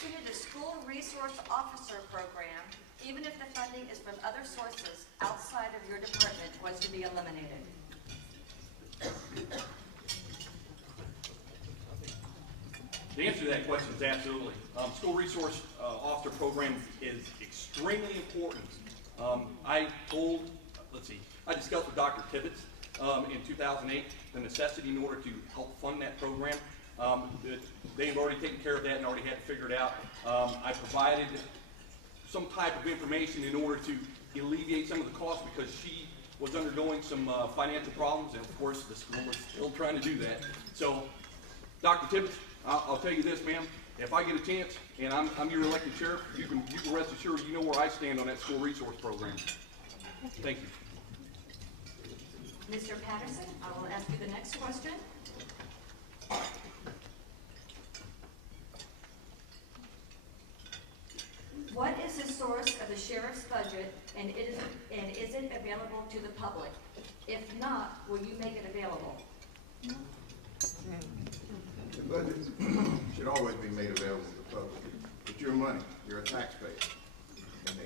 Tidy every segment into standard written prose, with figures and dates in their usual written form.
continue the school resource officer program even if the funding is from other sources outside of your department was to be eliminated? The answer to that question is absolutely. School resource officer program is extremely important. I discussed with Dr. Tibbetts in 2008 the necessity in order to help fund that program. They've already taken care of that and already had it figured out. I provided some type of information in order to alleviate some of the costs because she was undergoing some financial problems, and of course the school is still trying to do that. So, Dr. Tibbetts, I'll tell you this, ma'am. If I get a chance and I'm your elected sheriff, you can rest assured you know where I stand on that school resource program. Thank you. Mr. Patterson, I will ask you the next question. What is the source of the sheriff's budget, and is it available to the public? If not, will you make it available? The budget should always be made available to the public. It's your money. You're a taxpayer.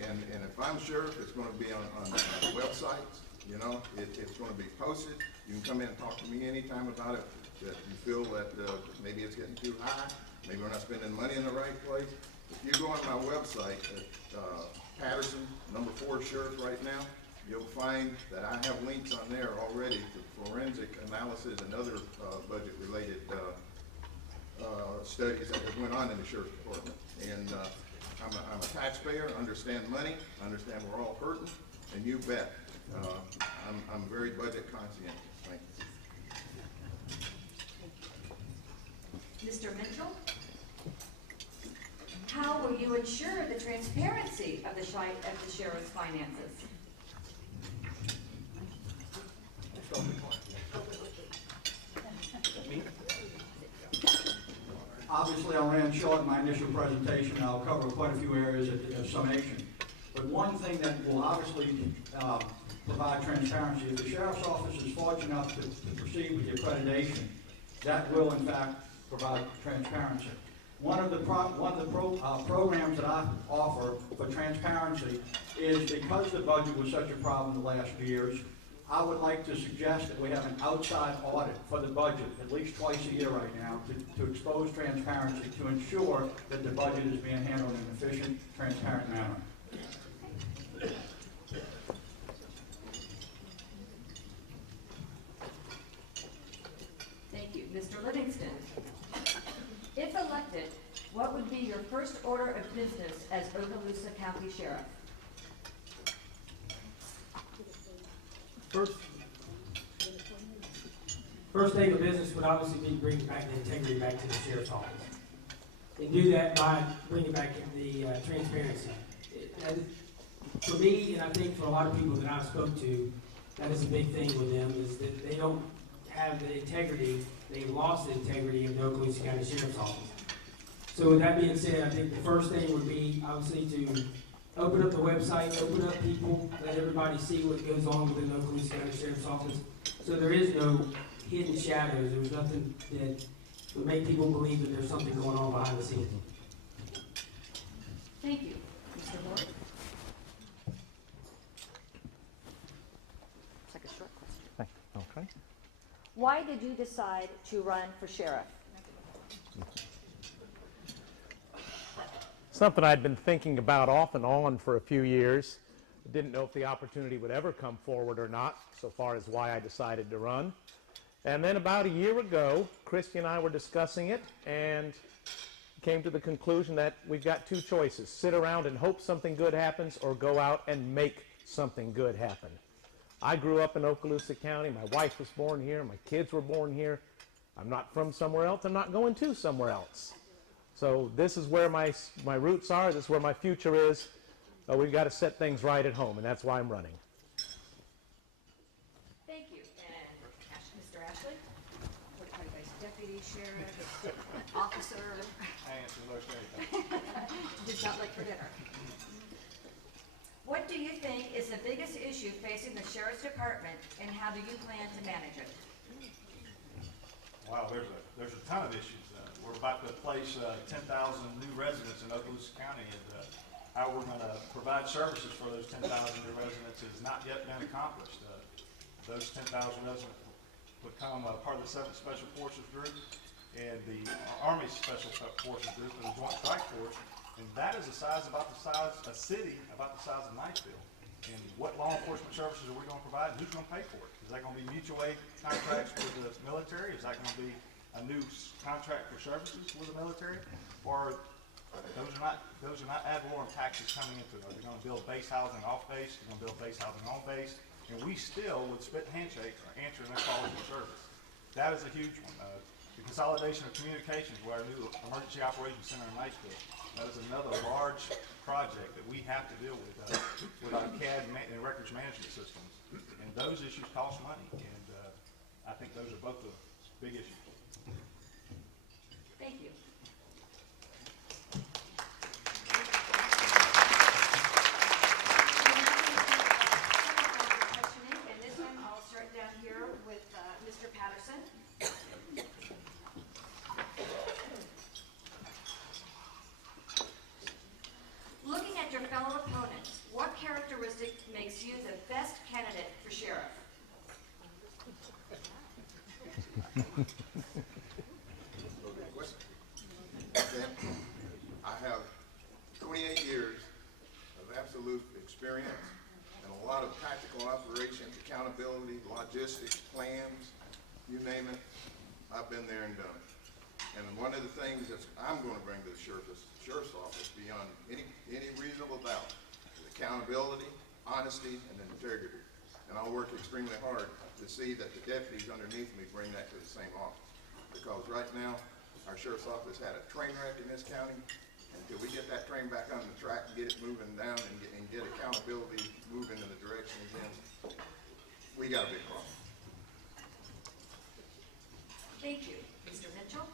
And if I'm sheriff, it's going to be on the websites. You know, it's going to be posted. You can come in and talk to me anytime about it. That you feel that maybe it's getting too high, maybe we're not spending money in the right place. If you go on my website at Patterson, #4 Sheriff right now, you'll find that I have links on there already to forensic analysis and other budget-related studies that went on in the Sheriff's Department. And I'm a taxpayer, understand money, understand we're all hurting, and you bet. I'm very budget conscientious. Thank you. Mr. Mitchell, how will you ensure the transparency of the sheriff's finances? Obviously, I ran short in my initial presentation. I'll cover quite a few areas of summation. But one thing that will obviously provide transparency, if the sheriff's office is fortunate enough to proceed with the accreditation, that will in fact provide transparency. One of the programs that I offer for transparency is, because the budget was such a problem the last few years, I would like to suggest that we have an outside audit for the budget at least twice a year right now to expose transparency, to ensure that the budget is being handled in an efficient, transparent manner. Thank you. Mr. Livingston, if elected, what would be your first order of business as Okaloosa County Sheriff? First thing of business would obviously be bringing back the integrity back to the sheriff's office. And do that by bringing back the transparency. For me, and I think for a lot of people that I've spoke to, that is a big thing with them, is that they don't have the integrity, they've lost the integrity of the Okaloosa County Sheriff's Office. So with that being said, I think the first thing would be obviously to open up the website, open up people, let everybody see what goes on within the Okaloosa County Sheriff's Office. So there is no hidden shadows. There's nothing that would make people believe that there's something going on behind the scenes. Thank you. Mr. Moore? It's like a short question. Okay. Why did you decide to run for sheriff? Something I'd been thinking about off and on for a few years. Didn't know if the opportunity would ever come forward or not, so far as why I decided to run. And then about a year ago, Christy and I were discussing it and came to the conclusion that we've got two choices: sit around and hope something good happens, or go out and make something good happen. I grew up in Okaloosa County. My wife was born here. My kids were born here. I'm not from somewhere else. I'm not going to somewhere else. So this is where my roots are. This is where my future is. We've got to set things right at home, and that's why I'm running. Thank you. And Mr. Ashley? What are you guys, deputy sheriff, officer? I answer most everything. Does not like for dinner. What do you think is the biggest issue facing the sheriff's department, and how do you plan to manage it? Wow, there's a ton of issues. we're about to place 10,000 new residents in Okaloosa County, and how we're going to provide services for those 10,000 new residents has not yet been accomplished. Those 10,000 residents become part of the 7th Special Forces Group and the Army Special Forces Group and the Joint Strike Force, and that is a city about the size of Niceville. And what law enforcement services are we going to provide? Who's going to pay for it? Is that going to be mutual aid contracts with the military? Is that going to be a new contract for services with the military? Or those are not ad valorem taxes coming into it? Are they going to build base housing off base? They're going to build base housing on base? And we still, with spit handshake, are answering their calls for service. That is a huge one. The consolidation of communications with our new Emergency Operations Center in Niceville. That is another large project that we have to deal with our CAD and records management systems. And those issues cost money, and I think those are both the big issues. Thank you. And this time I'll start down here with Mr. Patterson. Looking at your fellow opponents, what characteristic makes you the best candidate for sheriff? I have 28 years of absolute experience and a lot of tactical operations, accountability, logistics, plans, you name it. I've been there and done it. And one of the things that I'm going to bring to the sheriff's office beyond any reasonable doubt is accountability, honesty, and integrity. And I'll work extremely hard to see that the deputies underneath me bring that to the same office. Because right now, our sheriff's office had a train wreck in this county. Until we get that train back on the track and get it moving down and get accountability moving in the direction again, we got a big problem. Thank you. Mr. Mitchell?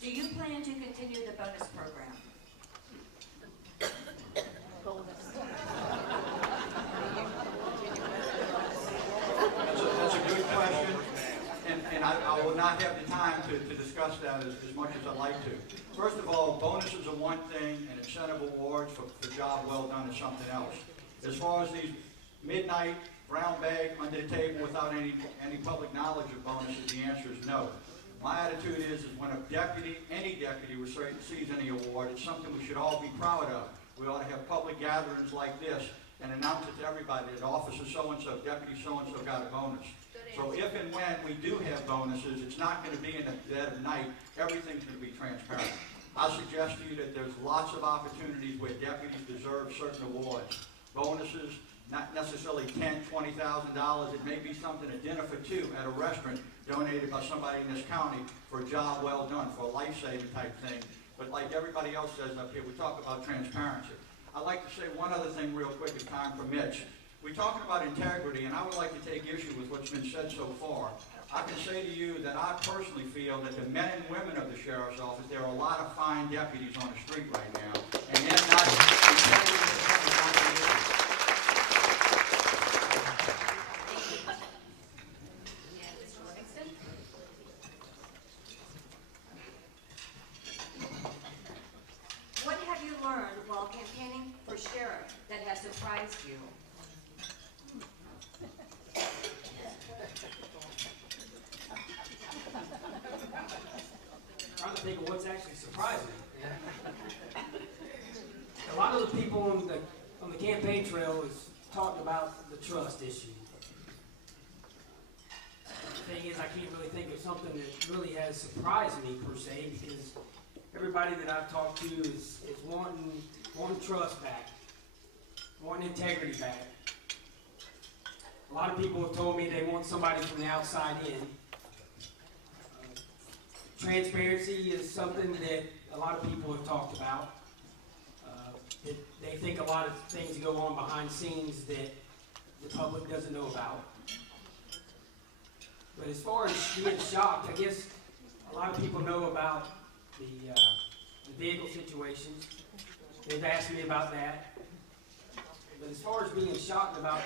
Do you plan to continue the bonus program? That's a good question, and I will not have the time to discuss that as much as I'd like to. First of all, bonuses are one thing, and incentive awards for job well done is something else. As far as these midnight brown bag under the table without any public knowledge of bonuses, the answer is no. My attitude is when a deputy, any deputy receives any award, it's something we should all be proud of. We ought to have public gatherings like this and announce it to everybody that officer so-and-so, deputy so-and-so got a bonus. So if and when we do have bonuses, it's not going to be in the dead of night. Everything's going to be transparent. I suggest to you that there's lots of opportunities where deputies deserve certain awards. Bonuses, not necessarily $10,000, $20,000. It may be something, a dinner for two at a restaurant donated by somebody in this county for a job well done, for a life-saving type thing. But like everybody else says up here, we talk about transparency. I'd like to say one other thing real quick if time permits. We're talking about integrity, and I would like to take issue with what's been said so far. I can say to you that I personally feel that the men and women of the sheriff's office, there are a lot of fine deputies on the street right now, and they're not What have you learned while campaigning for sheriff that has surprised you? Trying to think of what's actually surprising. A lot of the people on the campaign trail is talking about the trust issue. The thing is, I can't really think of something that really has surprised me per se, because everybody that I've talked to is wanting trust back, wanting integrity back. A lot of people have told me they want somebody from the outside in. Transparency is something that a lot of people have talked about. They think a lot of things go on behind scenes that the public doesn't know about. But as far as being shocked, I guess a lot of people know about the vehicle situations. They've asked me about that. But as far as being shocked about